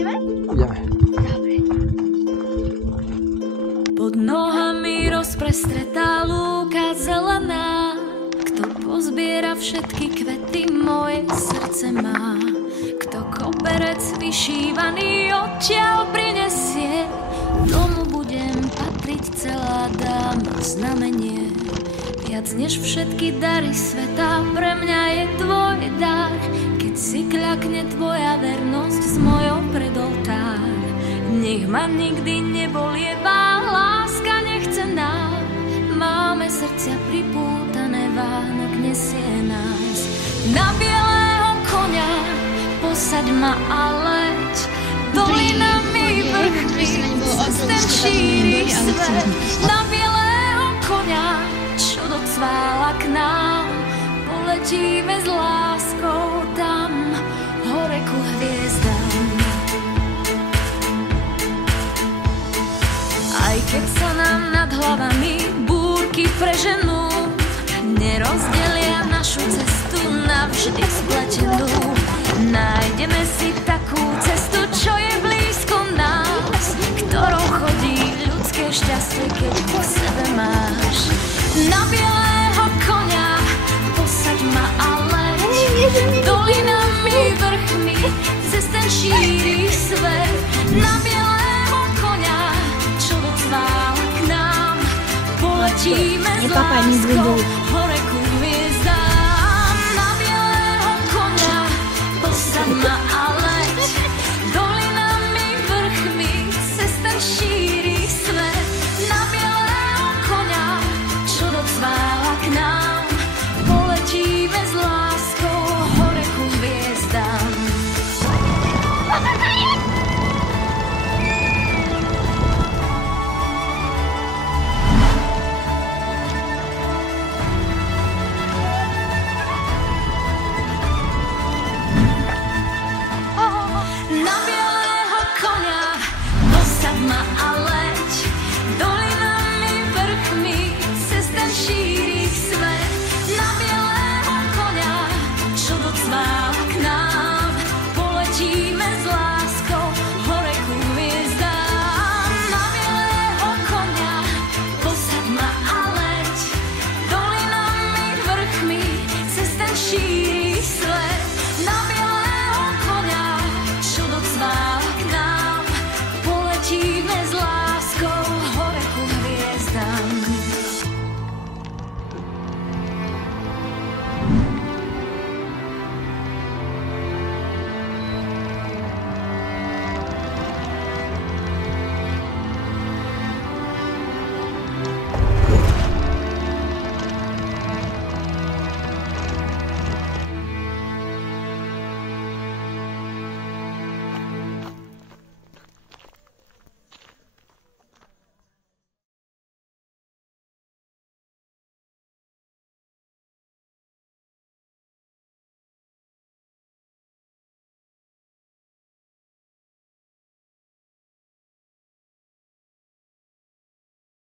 Ideme? Pod nohami rozprestretá lúka zelená. Kto pozbiera všetky kvety, moje srdce má. Kto koberec vyšívaný odtiaľ prinesie, tomu budem patriť celá, dám znamenie. Viac než všetky dary sveta, pre mňa je tvoj dar. Keď si kľakne tvoja vernosť s mojou pred oltár. Nech ma nikdy nebolievá, láska nechcená. Máme srdcia pripútané, Vánok nesie nás. Na bielého koňa posaď ma a leď. Dolinami vrchmi ten šíri svet. Na bielého koňa, čo docvála k nám, poletíme s láskou tam, hore ku hviezdám. Aj keď sa nám nad hlavami búrky preženú, nerozdelia našu cestu navždy spletenú.